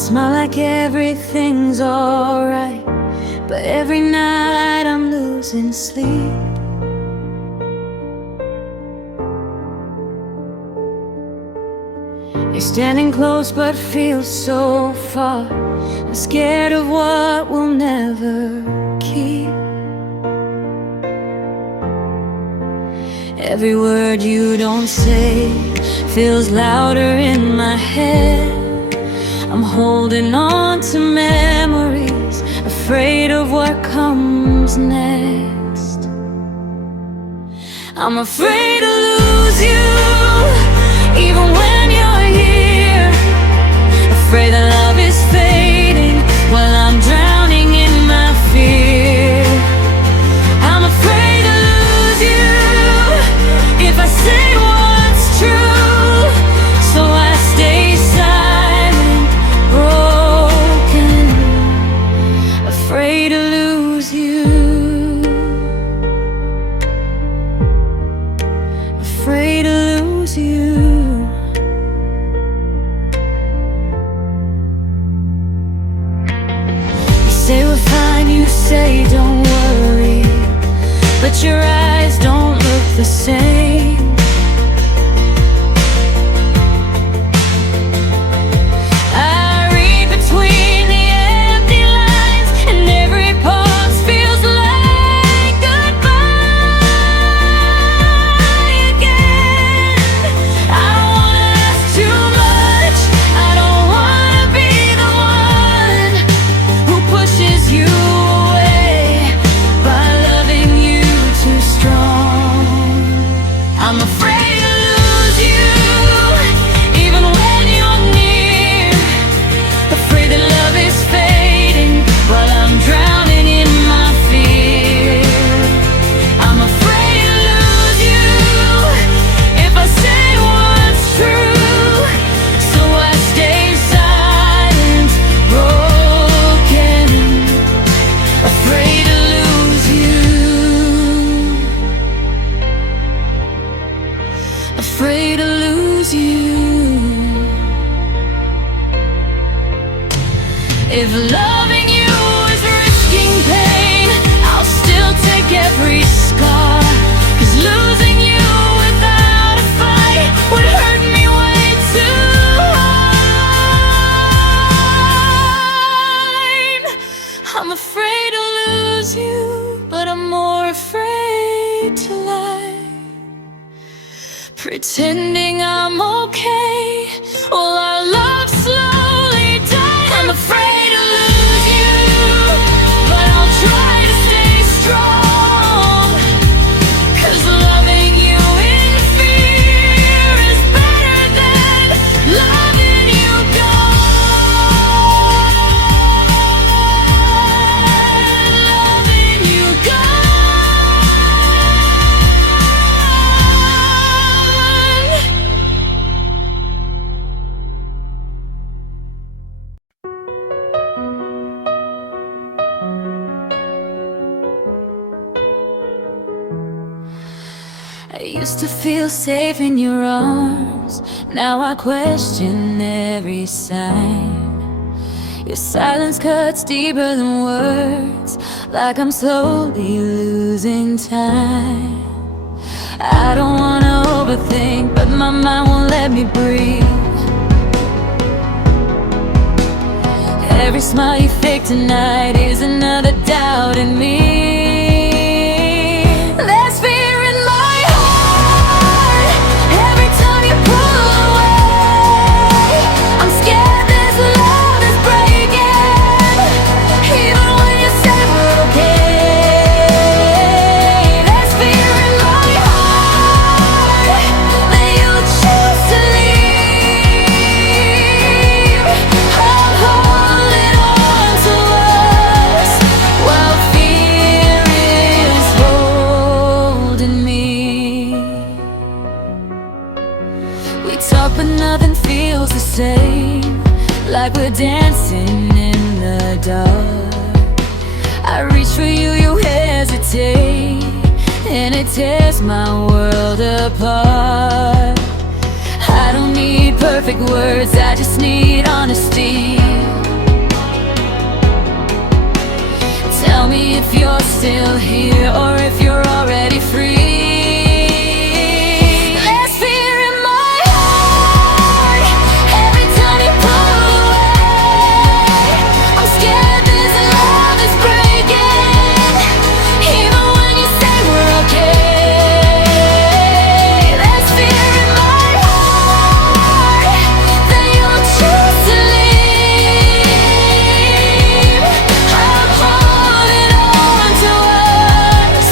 smile like everything's alright, but every night I'm losing sleep. You're standing close but feel so far. I'm scared of what we'll never keep. Every word you don't say feels louder in my head. I'm holding on to memories, afraid of what comes next. I'm afraid to lose you, even when you're here. Afraid that love is fading while I'm drowning in my fear. I'm afraid to lose you if I say what's true, so I stay silent, broken, afraid to lose you, afraid to lose you. You say we're fine, you say don't worry, but your eyes don't look the same. I read between the empty lines, and every pause feels like goodbye again. I don't wanna ask too much, I don't wanna be the one who pushes you away by loving you too strong. I'm afraid to lose you, even when you're near. Afraid that love is fading while I'm drowning in my fear. I'm afraid to lose you if I say what's true, so I stay silent, broken, afraid to lose you, afraid to lose you. If loving you is risking pain, I'll still take every scar, 'cause losing you without a fight would hurt me way too hard. I'm afraid to lose you, but I'm more afraid to lie, pretending I'm okay while our love slowly dies. I'm afraid to lose you, but I'll try to stay strong, 'cause loving you in fear is better than loving you gone, loving you gone. I used to feel safe in your arms, now I question every sign. Your silence cuts deeper than words, like I'm slowly losing time. I don't wanna overthink, but my mind won't let me breathe. Every smile you fake tonight is another doubt in me. There's fear in my heart every time you pull away. I'm scared this love is breaking, even when you say we're okay. There's fear in my heart that you'll choose to leave. I'm holding on to us while fear is holding me. We talk but nothing feels the same, like we're dancing in the dark. I reach for you, you hesitate, and it tears my world apart. I don't need perfect words, I just need honesty. Tell me if you're still here or if you're already free. There's fear in my heart every time you pull away. I'm scared this love is breaking, even when you say we're okay. There's fear in my heart that you'll choose to leave. I'm holding on to us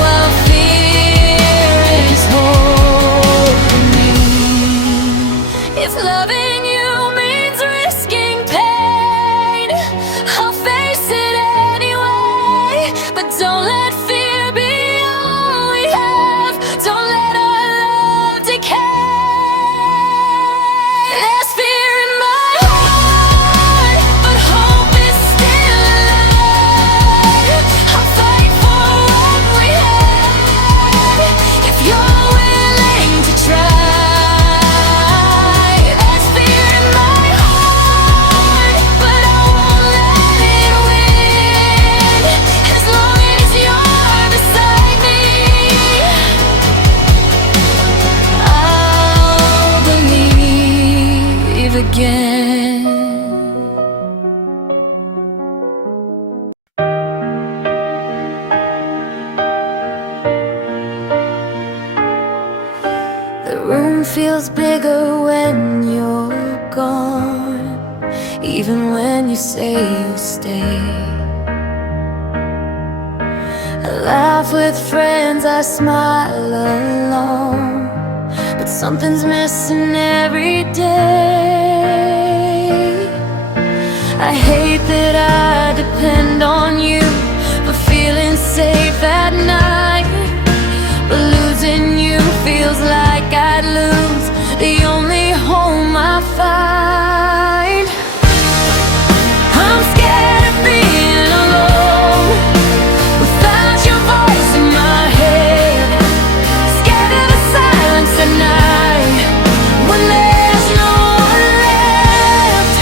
while fear is holding me. If loving you means risking pain, I'll face it anyway. But don't let fear be all we have. Don't let our love decay. There's fear in my heart, but hope is still alive. I'll fight for what we have if you're willing to try. There's fear in my heart, but I won't let it win. As long as you're beside me, I'll believe again. The room feels bigger when you're gone, even when you say you'll stay. I laugh with friends, I smile alone, but something's missing every day. I hate that I depend on you for feeling safe at night, but losing you feels like I'd lose the only home I find. I'm scared of being alone without your voice in my head. Scared of the silence at night when there's no one left.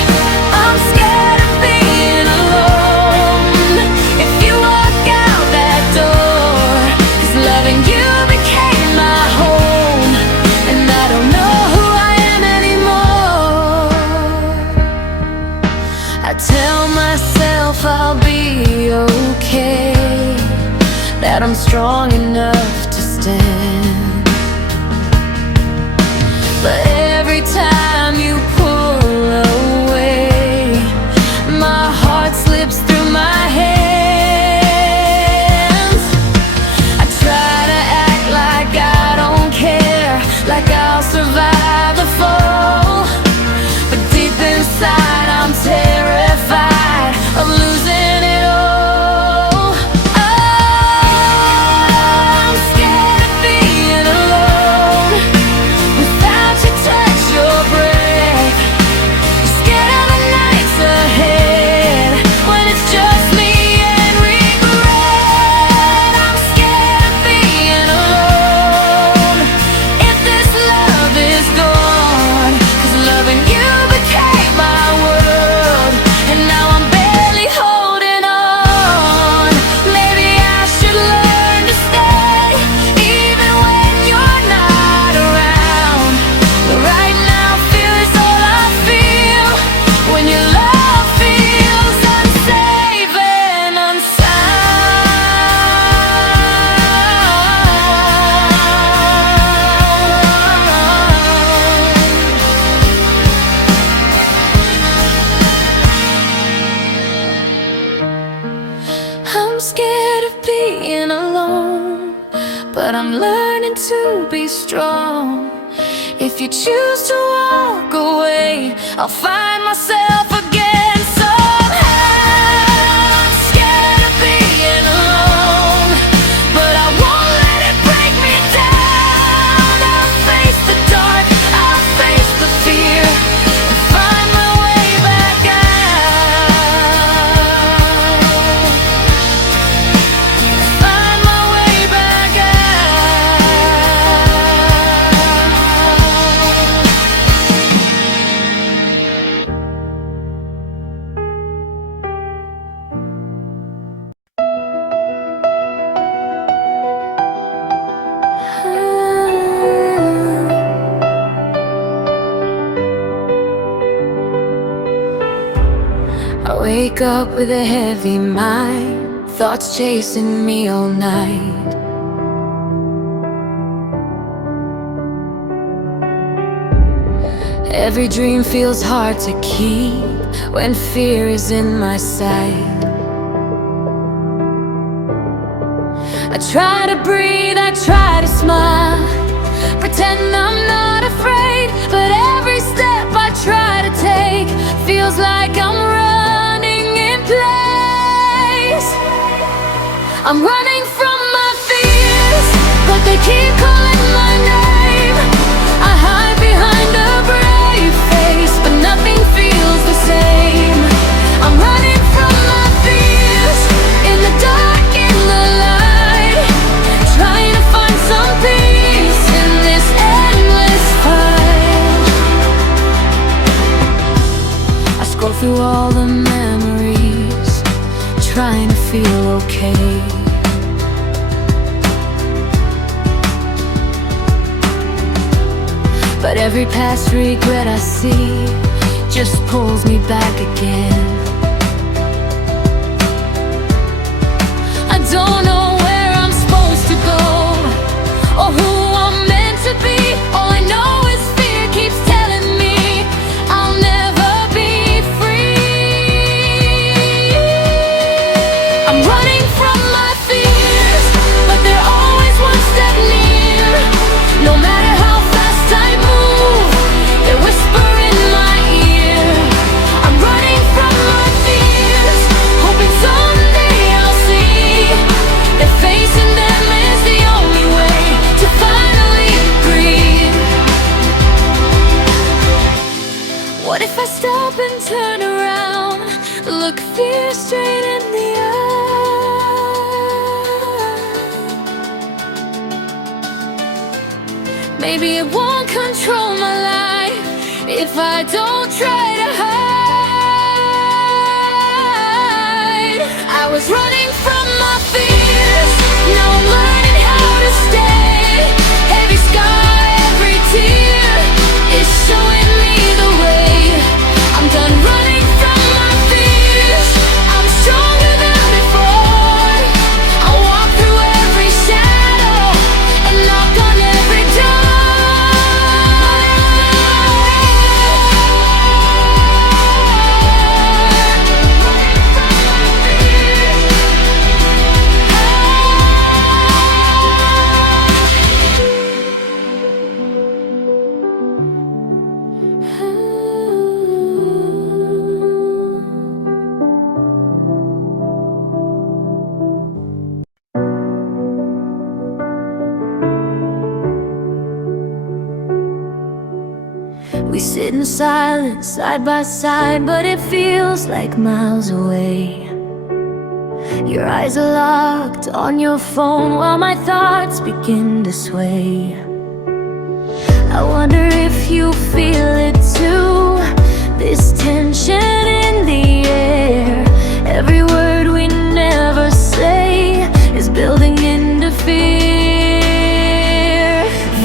I'm scared of being alone if you walk out that door. 'Cause loving you became my home, and I don't know who I am anymore. I tell myself I'll be okay, that I'm strong enough to stand. But every time you pull away, my heart slips through my hands. I try to act like I don't care, like I'll survive the fall, but deep inside I'm terrified of losing it all. I'm scared of being alone without your touch, your breath. Scared of the nights ahead when it's just me and regret. I'm scared of being alone if this love is gone. 'Cause loving you became my world, and now I'm barely holding on. Maybe I should learn to stay even when you're not around. But right now fear is all I feel when your love feels unsafe and unsound. I'm scared of being alone, but I'm learning to be strong. If you choose to walk away, I'll find myself again somehow. I'm scared of being alone, but I won't let it break me down. I'll face the dark, I'll face the fear, and find my way back out. Find my way back out. wake up with a heavy mind, thoughts chasing me all night. Every dream feels hard to keep when fear is in my sight. I try to breathe, I try to smile, pretend I'm not afraid, but every step I try to take feels like I'm running in place. I'm running from my fears, but they keep calling my name. I hide behind a brave face, but nothing feels the same. I'm running from my fears, in the dark, in the light, trying to find some peace in this endless fight. I scroll through all the memories, trying to feel okay. But every past regret I see just pulls me back again. I don't know where I'm supposed to go or who I'm meant to be. All I know is fear keeps telling me I'll never be free. I'm running from my fears, but they're always one step near. No matter how fast I move, they whisper in my ear. I'm running from my fears, hoping someday I'll see that facing them is the only way to finally breathe. What if I stop and turn around, look fear straight in the eye? Maybe it won't control my life if I don't try to hide. I was running from my fears, now I'm learning how to stay. Every scar, every tear is showing me the way. I'm done running from my fears, I'm stronger than before. I'll walk through every shadow and knock on every door. We sit in silence, side by side, but it feels like miles away. Your eyes are locked on your phone while my thoughts begin to sway. I wonder if you feel it too, this tension in the air. Every word we never say is building into fear.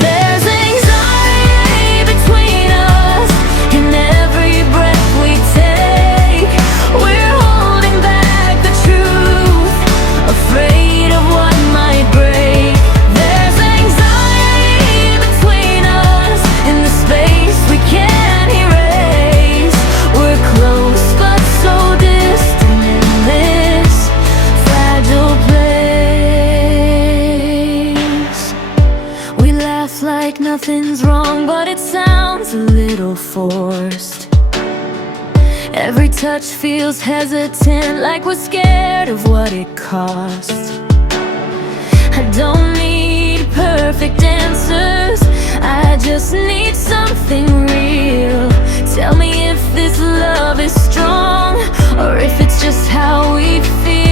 There's anxiety between us in every breath we take. We're holding back the truth, afraid of what might break. There's anxiety between us in the space we can't erase. We're close but so distant in this fragile place. We laugh like nothing's wrong, but it sounds a little forced. Every touch feels hesitant, like we're scared of what it costs. I don't need perfect answers, I just need something real. Tell me if this love is strong or if it's just how we feel.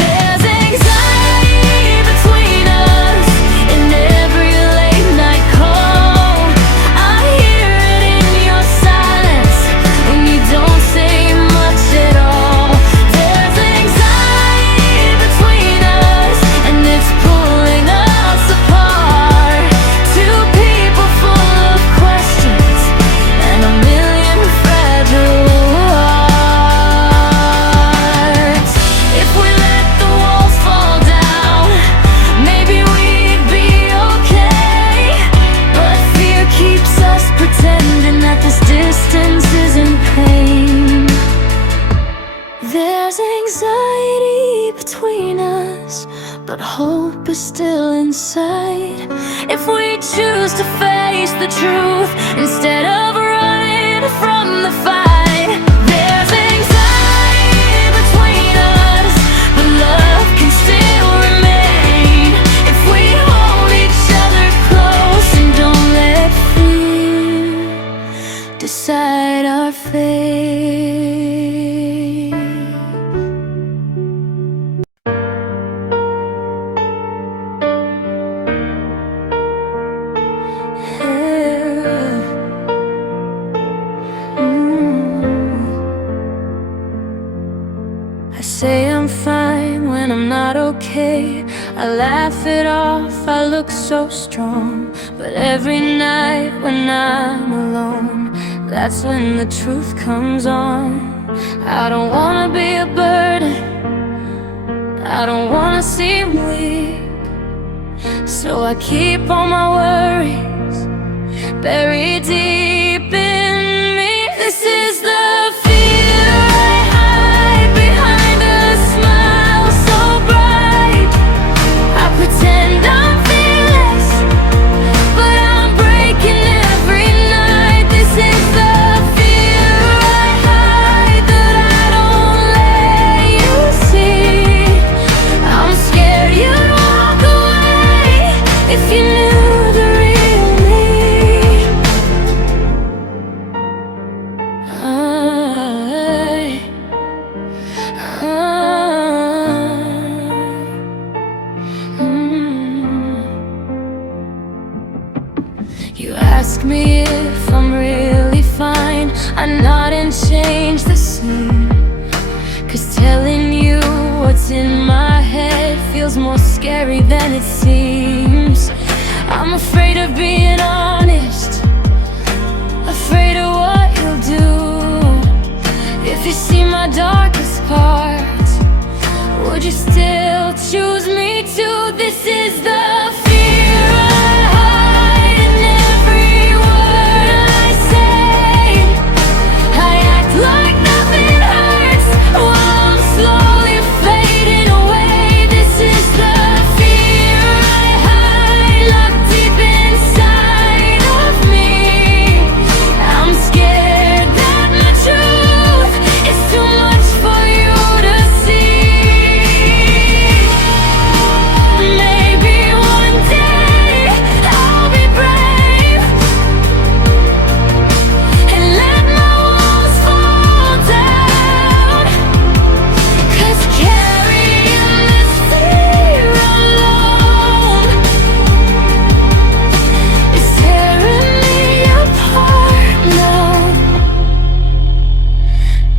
There's anxiety between us in every late night call. I hear it in your silence when you don't say much at all. There's anxiety between us and it's pulling us apart. Two people full of questions and a million fragile hearts. There's anxiety between us, but hope is still inside. If we choose to face the truth instead of running from the fight. There's anxiety between us, but love can still remain if we hold each other close and don't let fear decide our fate. I say I'm fine when I'm not okay. I laugh it off, I look so strong. But every night when I'm alone, that's when the truth comes on. I don't wanna be a burden, I don't wanna seem weak, so I keep all my worries buried deep in me. This is the fear I hide behind a smile so bright. I pretend I'm fearless, but I'm breaking every night. This is the fear I hide that I don't let you see. I'm scared you'd walk away if you knew the real me. You ask me if I'm really fine. I'm not in change the same, 'cause telling you what's in my head feels more scary than it seems. I'm afraid of being honest, afraid of what you'll do if you see my darkest parts. Would you still choose me too? This is the fear I hide in every word I say. I act like nothing hurts while I'm slowly fading away. This is the fear I hide locked deep inside of me. I'm scared that my truth is too much for you to see. Maybe one day I'll be brave and let my walls fall down, 'cause carrying this fear alone is tearing me apart now.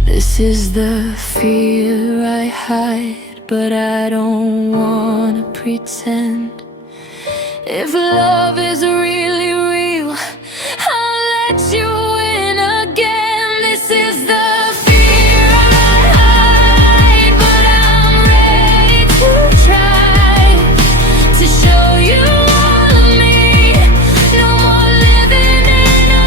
This is the fear I hide, but I don't wanna pretend. If love is really real, I'll let you in again. This is the fear I hide, but I'm ready to try to show you all of me. No more living in a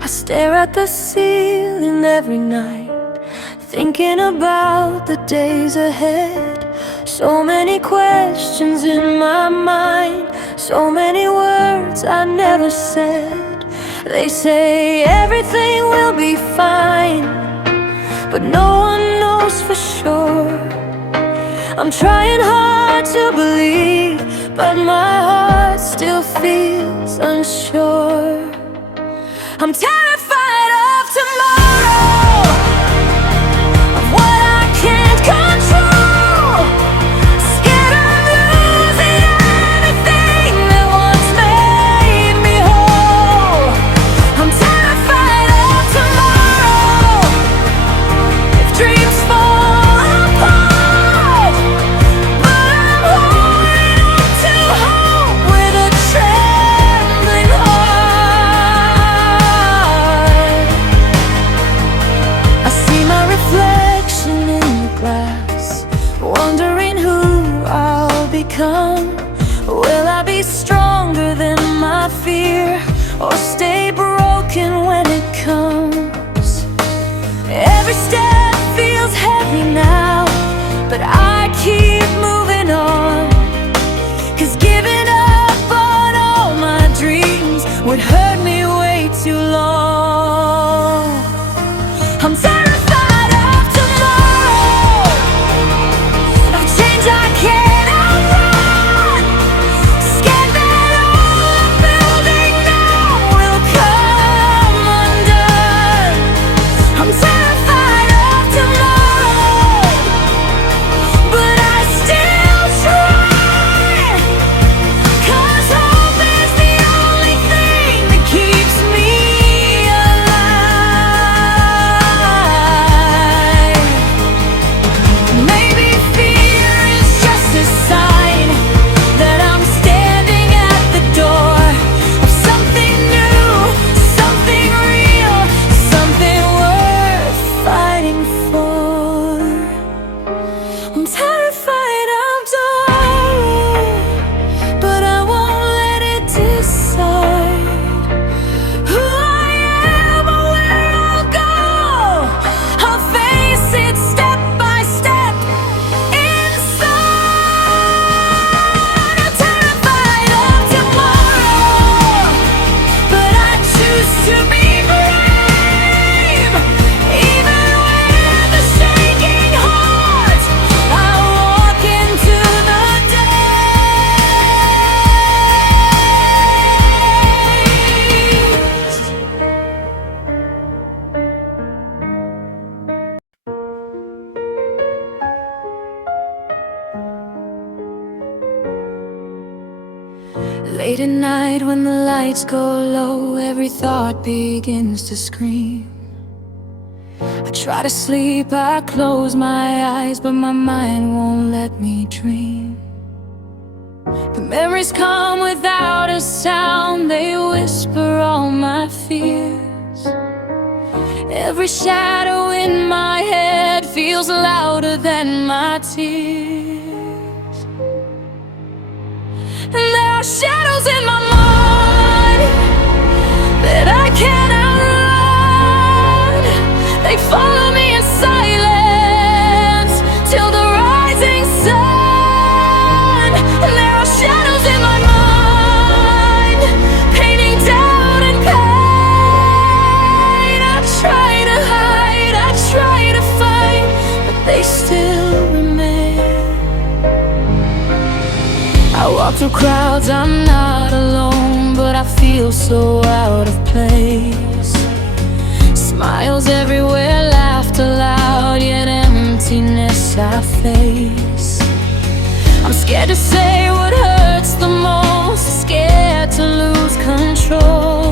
I stare at the ceiling every night, thinking about the days ahead. So many questions in my mind, so many words I never said. They say everything will be fine, but no one knows for sure. I'm trying hard to believe, but my heart still feels unsure. I'm terrified of tomorrow, of what I can't control. Scared of losing everything that once made me whole. I'm terrified of tomorrow, wondering who I'll become. Will I be stronger than my fear, or stay broken when it comes? Every step feels heavy now, but I keep moving on. 'Cause giving up on all my dreams would hurt me way too long. I'm terrified of tomorrow, of change I can't outrun. Scared that all I'm building now will come undone. I'm terrified of tomorrow, but I still try. 'Cause hope is the only thing that keeps me alive. Maybe fear is just a sign that I'm standing at the door of something new, something real, something worth fighting for. I'm terrified of tomorrow, but I won't let it decide who I am or where I'll go. I'll face it step by step inside. I'm terrified of tomorrow, but I choose to be brave. Even with a shaking heart, I walk into the days. Late at night when the lights go low, every thought begins to scream. I try to sleep, I close my eyes, but my mind won't let me dream. The memories come without a sound, they whisper all my fears. Every shadow in my head feels louder than my tears. And there are shadows in my mind that I can't outrun. They follow me in silence till the rising sun. And there are shadows in my mind, painting doubt and pain. I try to hide, I try to fight, but they still remain. I walk through crowds, I'm not alone, but I feel so out of place. Smiles everywhere, laughter loud, yet emptiness I face. I'm scared to say what hurts the most, scared to lose control.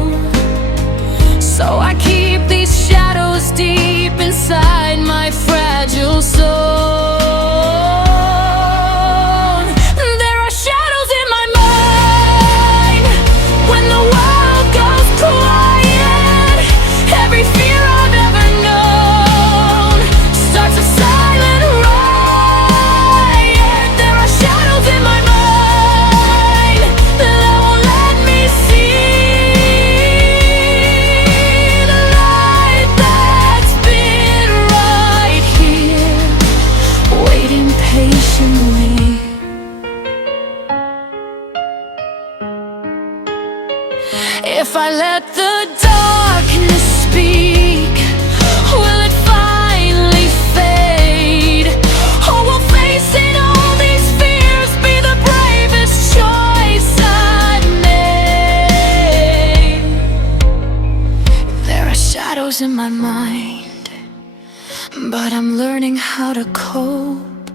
So I keep these shadows deep inside my fragile soul. There are shadows in my mind when the world goes quiet. Every fear I've ever known starts a silent riot. There are shadows in my mind that won't let me see the light that's been right here, waiting patiently. If I let the darkness speak, will it finally fade? Or will facing all these fears be the bravest choice I've made? There are shadows in my mind, but I'm learning how to cope.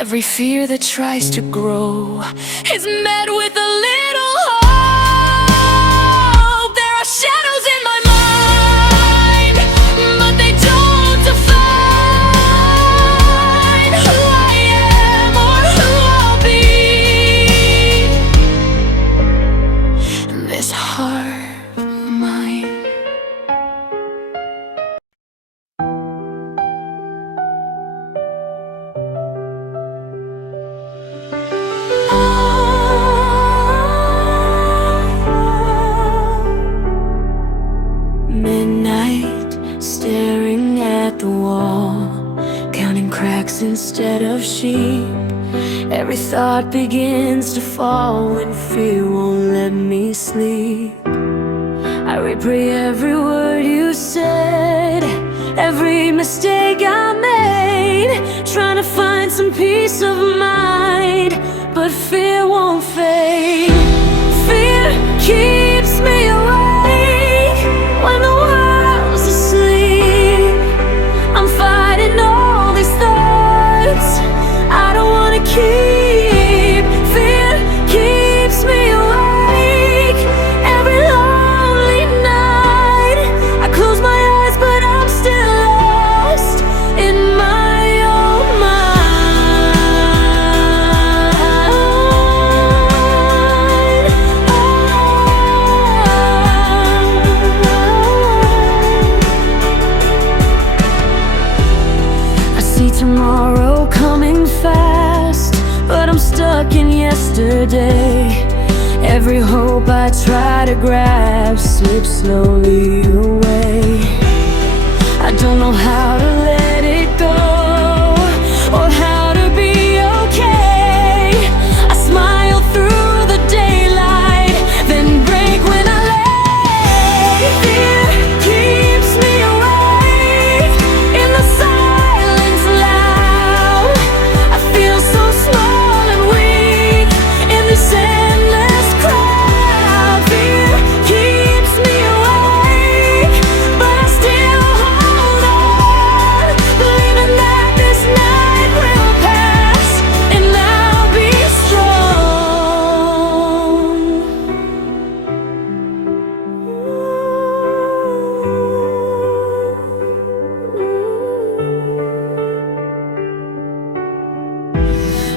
Every fear that tries to grow is met with a little hope. There are shadows in my mind, but they don't define who I am or who I'll be. This heart of mine. tracks instead of sheep. Every thought begins to fall when fear won't let me sleep. I replay every word you said, every mistake I made, trying to find some peace of mind, but fear won't fade. Fear keeps me awake when the world's asleep. I'm fighting all these thoughts I don't wanna keep. Fear keeps me awake every lonely night. I close my eyes but I'm still lost in my own mind. I see tomorrow coming fast, but I'm stuck in yesterday. Every hope I try to grab slips slowly away. I don't know how to let it go, or how to be okay. I smile through the daylight, then break when I lay. Fear keeps me awake in the silence loud. I feel so small and weak in this endless crowd. Fear keeps me awake, but I still hold on, believing that this night will pass and I'll be strong.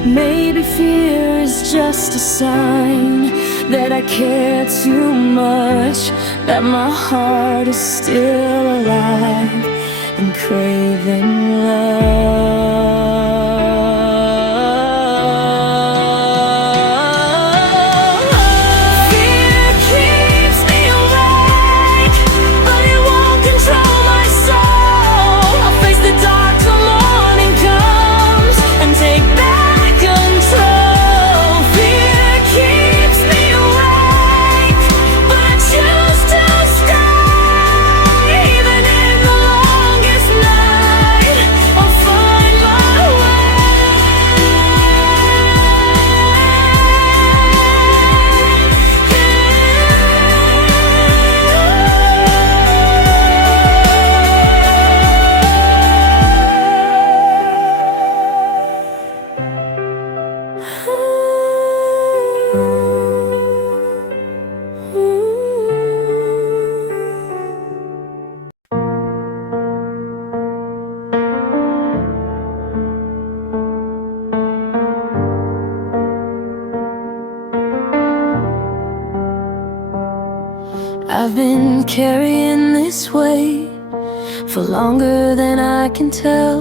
Maybe fear is just a sign that I care too much, that my heart is still alive and craving love. Fear keeps me awake, but it won't control my soul. I'll face the dark till morning comes and take back control. Fear keeps me awake, but I choose to stay. Even in the longest night, I'll find my I've been carrying this weight for longer than I can tell,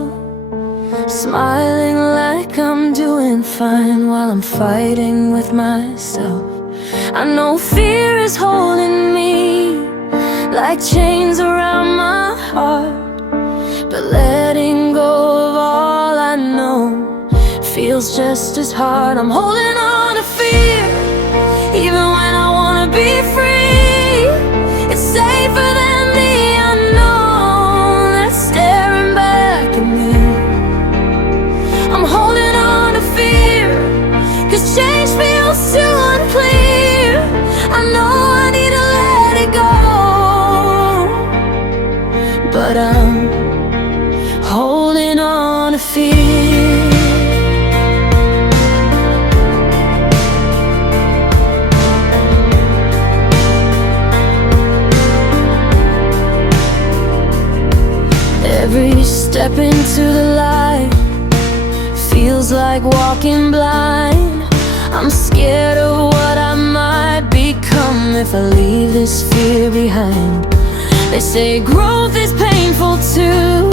smiling like I'm doing fine while I'm fighting with myself. I know fear is holding me like chains around my heart, but letting go of all I know feels just as hard. I'm holding on to fear even when I wanna be free. It's safer than the unknown that's staring back at me. I'm holding on to fear, 'cause change feels too unclear. I know I need to let it go, but I'm holding on to fear. Every step into the light feels like walking blind. I'm scared of what I might become if I leave this fear behind. They say growth is painful too,